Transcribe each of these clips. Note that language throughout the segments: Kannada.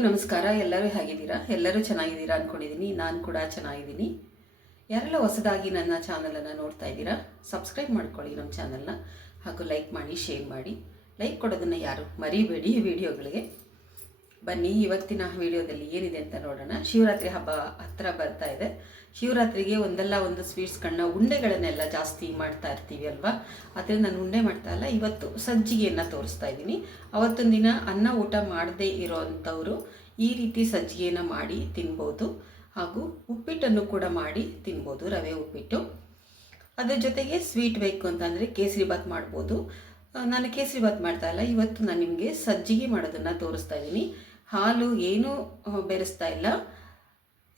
ಎಲ್ಲರಿಗೂ ನಮಸ್ಕಾರ. ಎಲ್ಲರೂ ಹೇಗಿದ್ದೀರಾ? ಎಲ್ಲರೂ ಚೆನ್ನಾಗಿದ್ದೀರಾ ಅಂದ್ಕೊಂಡಿದ್ದೀನಿ. ನಾನು ಕೂಡ ಚೆನ್ನಾಗಿದ್ದೀನಿ. ಯಾರೆಲ್ಲ ಹೊಸದಾಗಿ ನನ್ನ ಚಾನಲನ್ನು ನೋಡ್ತಾ ಇದ್ದೀರಾ, ಸಬ್ಸ್ಕ್ರೈಬ್ ಮಾಡ್ಕೊಳ್ಳಿ ನಮ್ಮ ಚಾನಲ್ನ, ಹಾಗೂ ಲೈಕ್ ಮಾಡಿ, ಶೇರ್ ಮಾಡಿ. ಲೈಕ್ ಕೊಡೋದನ್ನು ಯಾರು ಮರಿಬೇಡಿ. ವಿಡಿಯೋಗಳಿಗೆ ಬನ್ನಿ. ಇವತ್ತಿನ ವಿಡಿಯೋದಲ್ಲಿ ಏನಿದೆ ಅಂತ ನೋಡೋಣ. ಶಿವರಾತ್ರಿ ಹಬ್ಬ ಹತ್ರ ಬರ್ತಾ ಇದೆ. ಶಿವರಾತ್ರಿಗೆ ಒಂದಲ್ಲ ಒಂದು ಸ್ವೀಟ್ಸ್ಗಳನ್ನ, ಉಂಡೆಗಳನ್ನೆಲ್ಲ ಜಾಸ್ತಿ ಮಾಡ್ತಾ ಇರ್ತೀವಿ ಅಲ್ವಾ. ಆದರೆ ನಾನು ಉಂಡೆ ಮಾಡ್ತಾ ಇಲ್ಲ. ಇವತ್ತು ಸಜ್ಜಿಗೆಯನ್ನು ತೋರಿಸ್ತಾ ಇದ್ದೀನಿ. ಅವತ್ತೊಂದು ದಿನ ಅನ್ನ ಊಟ ಮಾಡದೇ ಇರೋವಂಥವರು ಈ ರೀತಿ ಸಜ್ಜಿಗೆಯನ್ನು ಮಾಡಿ ತಿನ್ಬೋದು. ಹಾಗೂ ಉಪ್ಪಿಟ್ಟನ್ನು ಕೂಡ ಮಾಡಿ ತಿನ್ಬೋದು, ರವೆ ಉಪ್ಪಿಟ್ಟು. ಅದ್ರ ಜೊತೆಗೆ ಸ್ವೀಟ್ ಬೇಕು ಅಂತಂದರೆ ಕೇಸರಿ ಬಾತ್ ಮಾಡ್ಬೋದು. ನಾನು ಕೇಸರಿ ಬಾತ್ ಮಾಡ್ತಾ ಇಲ್ಲ. ಇವತ್ತು ನಾನು ನಿಮಗೆ ಸಜ್ಜಿಗೆ ಮಾಡೋದನ್ನು ತೋರಿಸ್ತಾ ಇದ್ದೀನಿ. ಹಾಲು ಏನೂ ಬೆರೆಸ್ತಾ ಇಲ್ಲ.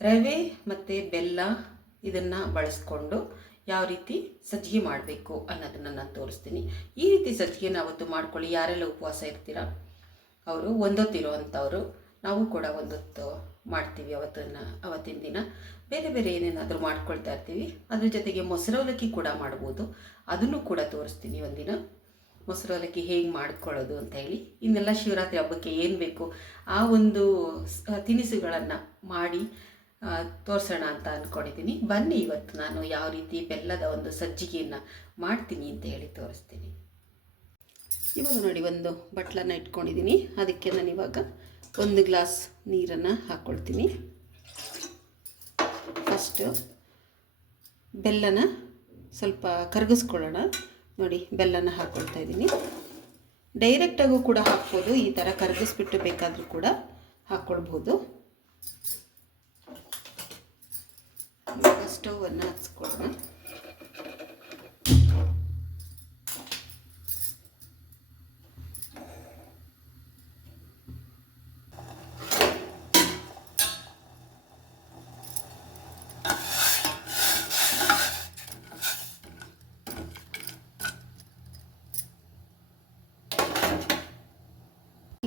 ರವೆ ಮತ್ತು ಬೆಲ್ಲ ಇದನ್ನು ಬಳಸ್ಕೊಂಡು ಯಾವ ರೀತಿ ಸಜ್ಜಿಗೆ ಮಾಡಬೇಕು ಅನ್ನೋದನ್ನು ನಾನು ತೋರಿಸ್ತೀನಿ. ಈ ರೀತಿ ಸಜ್ಜಿಗೆನ ಅವತ್ತು ಮಾಡ್ಕೊಳ್ಳಿ. ಯಾರೆಲ್ಲ ಉಪವಾಸ ಇರ್ತೀರ ಅವರು, ಒಂದೊತ್ತಿರೋ ಅಂಥವರು, ನಾವು ಕೂಡ ಒಂದೊತ್ತು ಮಾಡ್ತೀವಿ ಅವತ್ತಿನ ದಿನ. ಬೇರೆ ಬೇರೆ ಏನೇನಾದರೂ ಮಾಡ್ಕೊಳ್ತಾ ಇರ್ತೀವಿ. ಅದ್ರ ಜೊತೆಗೆ ಮೊಸರವಲಕ್ಕಿ ಕೂಡ ಮಾಡ್ಬೋದು. ಅದನ್ನು ಕೂಡ ತೋರಿಸ್ತೀನಿ ಒಂದಿನ. ಮೊಸರವಲಕ್ಕಿ ಹೇಗೆ ಮಾಡ್ಕೊಳ್ಳೋದು ಅಂತ ಹೇಳಿ, ಇನ್ನೆಲ್ಲ ಶಿವರಾತ್ರಿ ಹಬ್ಬಕ್ಕೆ ಏನು ಬೇಕು ಆ ಒಂದು ತಿನಿಸುಗಳನ್ನು ಮಾಡಿ ತೋರಿಸೋಣ ಅಂತ ಅಂದ್ಕೊಂಡಿದ್ದೀನಿ. ಬನ್ನಿ, ಇವತ್ತು ನಾನು ಯಾವ ರೀತಿ ಬೆಲ್ಲದ ಒಂದು ಸಜ್ಜಿಗೆಯನ್ನು ಮಾಡ್ತೀನಿ ಅಂತ ಹೇಳಿ ತೋರಿಸ್ತೀನಿ. ಇವಾಗ ನೋಡಿ, ಒಂದು ಬಟ್ಲನ್ನು ಇಟ್ಕೊಂಡಿದ್ದೀನಿ. ಅದಕ್ಕೆ ನಾನು ಇವಾಗ 1 ಗ್ಲಾಸ್ ನೀರನ್ನು ಹಾಕ್ಕೊಳ್ತೀನಿ. ಫಸ್ಟು ಬೆಲ್ಲನ ಸ್ವಲ್ಪ ಕರಗಿಸ್ಕೊಳ್ಳೋಣ. ನೋಡಿ, ಬೆಲ್ಲನ ಹಾಕ್ಕೊಳ್ತಾ ಇದ್ದೀನಿ. ಡೈರೆಕ್ಟಾಗೂ ಕೂಡ ಹಾಕ್ಬೋದು, ಈ ಥರ ಕರಗಿಸ್ಬಿಟ್ಟು ಬೇಕಾದರೂ ಕೂಡ ಹಾಕ್ಕೊಳ್ಬೋದು. ಸ್ಟವನ್ನು ಹಚ್ಕೊಳ್ಳೋಣ.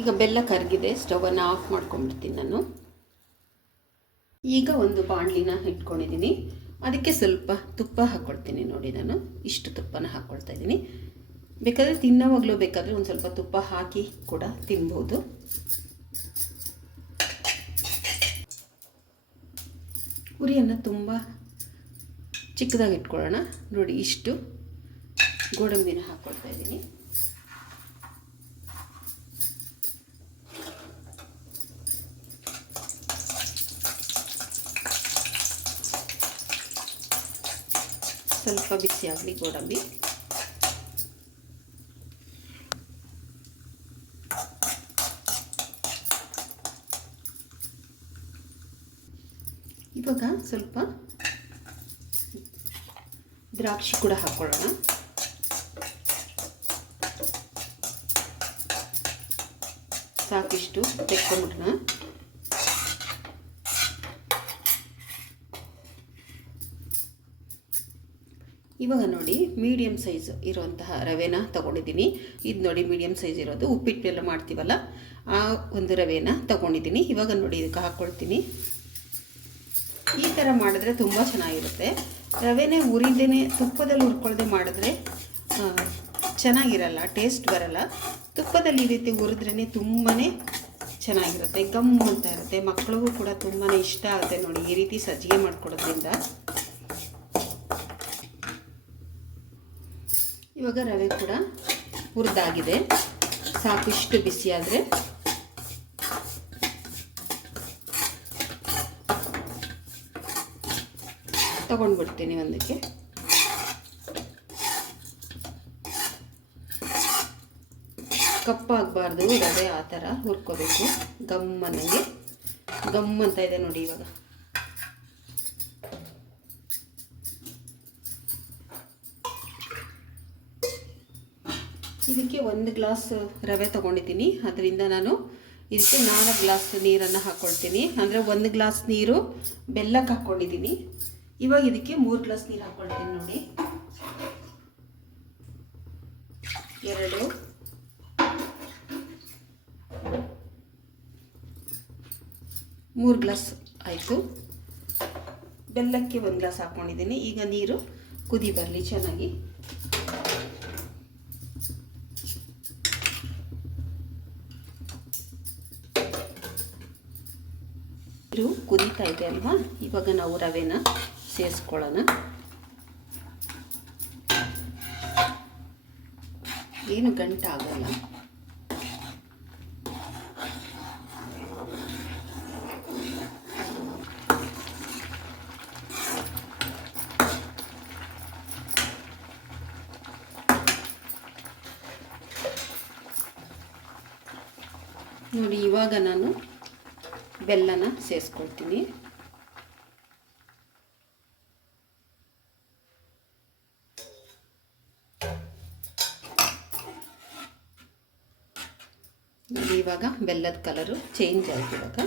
ಈಗ ಬೆಲ್ಲ ಕರಗಿದೆ, ಸ್ಟವನ್ನು ಆಫ್ ಮಾಡ್ಕೊಂಡ್ಬಿಡ್ತೀನಿ ನಾನು. ಈಗ ಒಂದು ಬಾಣಲಿನ ಇಟ್ಕೊಂಡಿದ್ದೀನಿ. ಅದಕ್ಕೆ ಸ್ವಲ್ಪ ತುಪ್ಪ ಹಾಕ್ಕೊಳ್ತೀನಿ. ನೋಡಿ, ನಾನು ಇಷ್ಟು ತುಪ್ಪನ ಹಾಕ್ಕೊಳ್ತಾ ಇದ್ದೀನಿ. ಬೇಕಾದರೆ ತಿನ್ನೋವಾಗಲೂ ಬೇಕಾದರೆ ಒಂದು ಸ್ವಲ್ಪ ತುಪ್ಪ ಹಾಕಿ ಕೂಡ ತಿನ್ಬೋದು. ಉರಿಯನ್ನು ತುಂಬ ಚಿಕ್ಕದಾಗಿ ಇಟ್ಕೊಳ್ಳೋಣ. ನೋಡಿ, ಇಷ್ಟು ಗೋಡಂಬಿನ ಹಾಕ್ಕೊಳ್ತಾ ಇದ್ದೀನಿ. ಸ್ವಲ್ಪ ಬಿಸಿ ಆಗಲಿ ಗೋಡಂಬಿ. ಇವಾಗ ಸ್ವಲ್ಪ ದ್ರಾಕ್ಷಿ ಕೂಡ ಹಾಕ್ಕೊಳ್ಳೋಣ. ಸಾಕಿಷ್ಟು ತೆಕ್ಕೊಂಬಿಡೋಣ. ಇವಾಗ ನೋಡಿ, ಮೀಡಿಯಮ್ ಸೈಜ್ ಇರುವಂತಹ ರವೆನ ತೊಗೊಂಡಿದ್ದೀನಿ. ಇದು ನೋಡಿ, ಮೀಡಿಯಮ್ ಸೈಜ್ ಇರೋದು. ಉಪ್ಪಿಟ್ಟೆಲ್ಲ ಮಾಡ್ತೀವಲ್ಲ ಆ ಒಂದು ರವೆನ ತೊಗೊಂಡಿದ್ದೀನಿ. ಇವಾಗ ನೋಡಿ, ಇದಕ್ಕೆ ಹಾಕ್ಕೊಳ್ತೀನಿ. ಈ ಥರ ಮಾಡಿದ್ರೆ ತುಂಬ ಚೆನ್ನಾಗಿರುತ್ತೆ. ರವೆನೇ ಉರಿದೇನೆ ತುಪ್ಪದಲ್ಲಿ ಹುರ್ಕೊಳ್ದೆ ಮಾಡಿದ್ರೆ ಚೆನ್ನಾಗಿರಲ್ಲ, ಟೇಸ್ಟ್ ಬರಲ್ಲ. ತುಪ್ಪದಲ್ಲಿ ಈ ರೀತಿ ಹುರಿದ್ರೇ ತುಂಬಾ ಚೆನ್ನಾಗಿರುತ್ತೆ, ಗಮ್ ಅಂತ ಇರುತ್ತೆ. ಮಕ್ಕಳಿಗೂ ಕೂಡ ತುಂಬಾ ಇಷ್ಟ ಆಗುತ್ತೆ ನೋಡಿ, ಈ ರೀತಿ ಸಜ್ಜಿಗೆ ಮಾಡಿಕೊಡೋದ್ರಿಂದ. ಇವಾಗ ರವೆ ಕೂಡ ಹುರಿದಾಗಿದೆ. ಸಾಕಿಷ್ಟು ಬಿಸಿಯಾದರೆ ತಗೊಂಡ್ಬಿಡ್ತೀನಿ ಒಂದಕ್ಕೆ. ಕಪ್ಪಾಗಬಾರ್ದು ರವೆ, ಆ ಥರ ಹುರ್ಕೋಬೇಕು. ಗಮ್ ಅನ್ನಂಗೆ ಗಮ್ ಅಂತ ಇದೆ ನೋಡಿ. ಇವಾಗ ಇದಕ್ಕೆ 1 ಗ್ಲಾಸ್ ರವೆ ತೊಗೊಂಡಿದ್ದೀನಿ. ಅದರಿಂದ ನಾನು ಇದಕ್ಕೆ 4 ಗ್ಲಾಸ್ ನೀರನ್ನು ಹಾಕ್ಕೊಳ್ತೀನಿ. ಅಂದರೆ 1 ಗ್ಲಾಸ್ ನೀರು ಬೆಲ್ಲಕ್ಕೆ ಹಾಕ್ಕೊಂಡಿದ್ದೀನಿ. ಇವಾಗ ಇದಕ್ಕೆ 3 ಗ್ಲಾಸ್ ನೀರು ಹಾಕ್ಕೊಳ್ತೀನಿ. ನೋಡಿ, 2 3 ಗ್ಲಾಸ್ ಆಯಿತು. ಬೆಲ್ಲಕ್ಕೆ 1 ಗ್ಲಾಸ್ ಹಾಕ್ಕೊಂಡಿದ್ದೀನಿ. ಈಗ ನೀರು ಕುದಿ ಬರಲಿ ಚೆನ್ನಾಗಿ. ನೀರು ಕುದೀತಾ ಇದೆ ಅಲ್ವಾ, ಇವಾಗ ನಾವು ರವೆನ ಸೇರಿಸ್ಕೊಳ್ಳೋಣ. ಏನು ಗಂಟಾಗಲ್ಲ. ನೋಡಿ, ಇವಾಗ ನಾನು ಬೆಲ್ಲನ ಸೇರಿಸ್ಕೊಳ್ತೀನಿ. ನೋಡಿ, ಇವಾಗ ಬೆಲ್ಲದ ಕಲರು ಚೇಂಜ್ ಆಯಿತು. ಇವಾಗ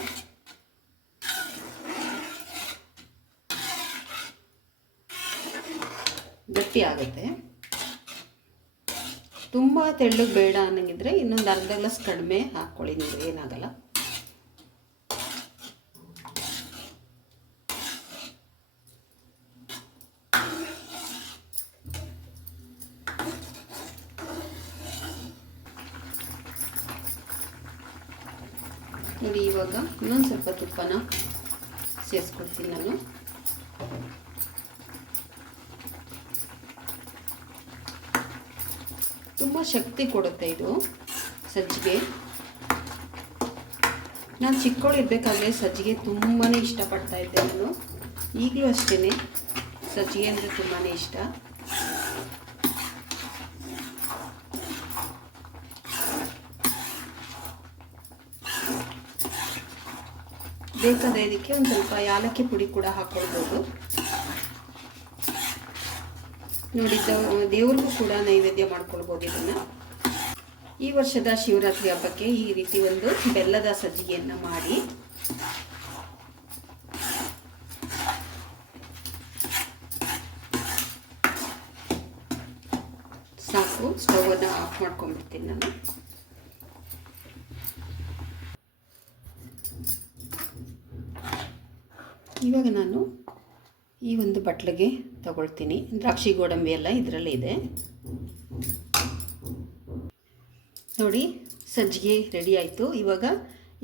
ಗಟ್ಟಿ ಆಗುತ್ತೆ. ತುಂಬ ತೆಳ್ಳಗೆ ಬೇಡ ಅನ್ನಂಗಿದ್ರೆ ಇನ್ನೊಂದು ಅರ್ಧ ಗ್ಲಾಸ್ ಕಡಿಮೆ ಹಾಕ್ಕೊಳ್ಳಿ ನೀರು, ಏನಾಗಲ್ಲ. ನೋಡಿ, ಇವಾಗ ಇನ್ನೊಂದು ಸ್ವಲ್ಪ ತುಪ್ಪನ ಸೇರಿಸ್ಕೊಳ್ತೀನಿ ನಾನು. ತುಂಬ ಶಕ್ತಿ ಕೊಡುತ್ತೆ ಇದು ಸಜ್ಜಿಗೆ. ನಾನು ಚಿಕ್ಕವಳಿರ್ಬೇಕಾದ್ರೆ ಸಜ್ಜಿಗೆ ತುಂಬಾ ಇಷ್ಟಪಡ್ತಾ ಇದ್ದೆ ನಾನು. ಈಗಲೂ ಅಷ್ಟೇ, ಸಜ್ಜಿಗೆ ಅಂದರೆ ತುಂಬಾ ಇಷ್ಟ. ಬೇಕಾದರೆ ಇದಕ್ಕೆ ಒಂದು ಸ್ವಲ್ಪ ಯಾಲಕ್ಕಿ ಪುಡಿ ಕೂಡ ಹಾಕ್ಕೊಳ್ಬೋದು. ನೋಡಿ, ದೇವ್ರಿಗೂ ಕೂಡ ನೈವೇದ್ಯ ಮಾಡ್ಕೊಳ್ಬೋದು ಇದನ್ನು. ಈ ವರ್ಷದ ಶಿವರಾತ್ರಿ ಹಬ್ಬಕ್ಕೆ ಈ ರೀತಿ ಒಂದು ಬೆಲ್ಲದ ಸಜ್ಜಿಗೆಯನ್ನು ಮಾಡಿ ಸಾಕು. ಸ್ಟವನ್ನು ಆಫ್ ಮಾಡ್ಕೊಂಡ್ಬಿಡ್ತೀನಿ ನಾನು. ಇವಾಗ ನಾನು ಈ ಒಂದು ಬಟ್ಲಿಗೆ ತಗೊಳ್ತೀನಿ. ದ್ರಾಕ್ಷಿ ಗೋಡಂಬಿ ಎಲ್ಲ ಇದರಲ್ಲೇ ಇದೆ. ನೋಡಿ, ಸಜ್ಜಿಗೆ ರೆಡಿ ಆಯಿತು. ಇವಾಗ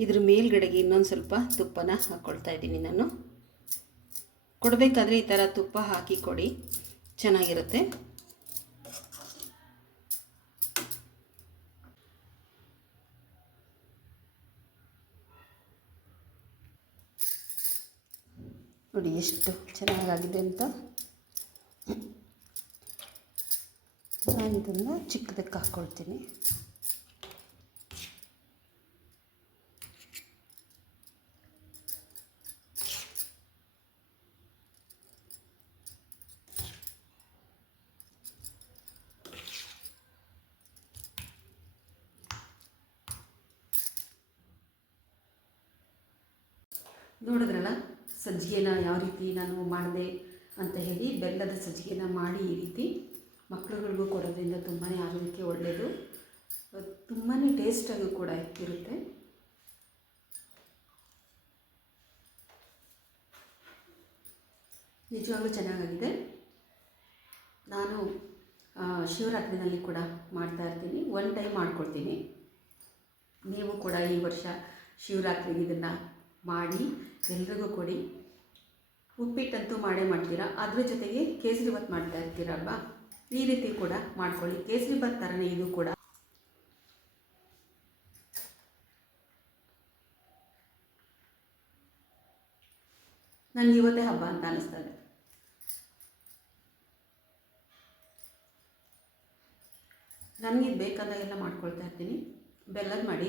ಇದ್ರ ಮೇಲ್ಗಡೆಗೆ ಇನ್ನೊಂದು ಸ್ವಲ್ಪ ತುಪ್ಪನ ಹಾಕ್ಕೊಳ್ತಾ ಇದ್ದೀನಿ ನಾನು. ಕೊಡಬೇಕಾದ್ರೆ ಈ ಥರ ತುಪ್ಪ ಹಾಕಿ ಕೊಡಿ, ಚೆನ್ನಾಗಿರುತ್ತೆ. ನೋಡಿ ಎಷ್ಟು ಚೆನ್ನಾಗಾಗಿದೆ ಅಂತ. ನಾನು ಇದನ್ನು ಚಿಕ್ಕದಕ್ಕೆ ಹಾಕ್ಕೊಳ್ತೀನಿ. ನೋಡಿದ್ರಲ್ಲ ಸಜ್ಜಿಗೆನ ಯಾವ ರೀತಿ ನಾನು ಮಾಡಿದೆ ಅಂತ ಹೇಳಿ. ಬೆಲ್ಲದ ಸಜ್ಜಿಗೆನ ಮಾಡಿ ಈ ರೀತಿ ಮಕ್ಕಳುಗಳಿಗೂ ಕೊಡೋದ್ರಿಂದ ತುಂಬಾ ಆರೋಗ್ಯಕ್ಕೆ ಒಳ್ಳೆಯದು, ತುಂಬಾ ಟೇಸ್ಟಾಗೂ ಕೂಡ ಇರುತ್ತೆ. ನಿಜವಾಗ್ಲೂ ಚೆನ್ನಾಗಿದೆ. ನಾನು ಶಿವರಾತ್ರಿನಲ್ಲಿ ಕೂಡ ಮಾಡ್ತಾಯಿರ್ತೀನಿ, ಒನ್ ಟೈಮ್ ಮಾಡ್ಕೊಳ್ತೀನಿ. ನೀವು ಕೂಡ ಈ ವರ್ಷ ಶಿವರಾತ್ರಿಗೆ ಇದನ್ನು ಮಾಡಿ ಎಲ್ರಿಗೂ ಕೊಡಿ. ಉಪ್ಪಿಟ್ಟಂತೂ ಮಾಡೇ ಮಾಡ್ತೀರಾ, ಅದ್ರ ಜೊತೆಗೆ ಕೇಸರಿಬಾತ್ ಮಾಡ್ತಾ ಇರ್ತೀರಲ್ವಾ, ಈ ರೀತಿ ಕೂಡ ಮಾಡ್ಕೊಳ್ಳಿ. ಕೇಸರಿಬಾತ್ ಥರನೇ ಇದು ಕೂಡ. ನನಗೆ ಇವತ್ತೇ ಹಬ್ಬ ಅಂತ ಅನ್ನಿಸ್ತದೆ. ನನಗಿದು ಬೇಕಾದಾಗೆಲ್ಲ ಮಾಡ್ಕೊಳ್ತಾ ಇರ್ತೀನಿ. ಬೆಲ್ಲದ ಮಾಡಿ,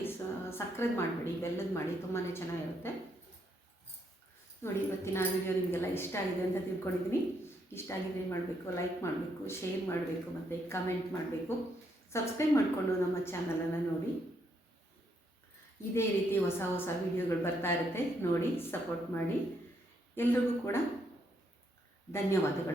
ಸಕ್ಕರೆದು ಮಾಡಬೇಡಿ, ಬೆಲ್ಲದ ಮಾಡಿ, ತುಂಬಾ ಚೆನ್ನಾಗಿರುತ್ತೆ. ನೋಡಿ, ಇವತ್ತಿನ ವಿಡಿಯೋ ನಿಮಗೆಲ್ಲ ಇಷ್ಟ ಆಗಿದೆ ಅಂತ ತಿಳ್ಕೊಂಡಿದ್ದೀನಿ. ಇಷ್ಟ ಆಗಿದೆ ಮಾಡಬೇಕು, ಲೈಕ್ ಮಾಡಬೇಕು, ಶೇರ್ ಮಾಡಬೇಕು ಮತ್ತು ಕಮೆಂಟ್ ಮಾಡಬೇಕು. ಸಬ್ಸ್ಕ್ರೈಬ್ ಮಾಡಿಕೊಂಡು ನಮ್ಮ ಚಾನಲನ್ನು ನೋಡಿ. ಇದೇ ರೀತಿ ಹೊಸ ಹೊಸ ವಿಡಿಯೋಗಳು ಬರ್ತಾ ಇರುತ್ತೆ, ನೋಡಿ ಸಪೋರ್ಟ್ ಮಾಡಿ. ಎಲ್ರಿಗೂ ಕೂಡ ಧನ್ಯವಾದಗಳು.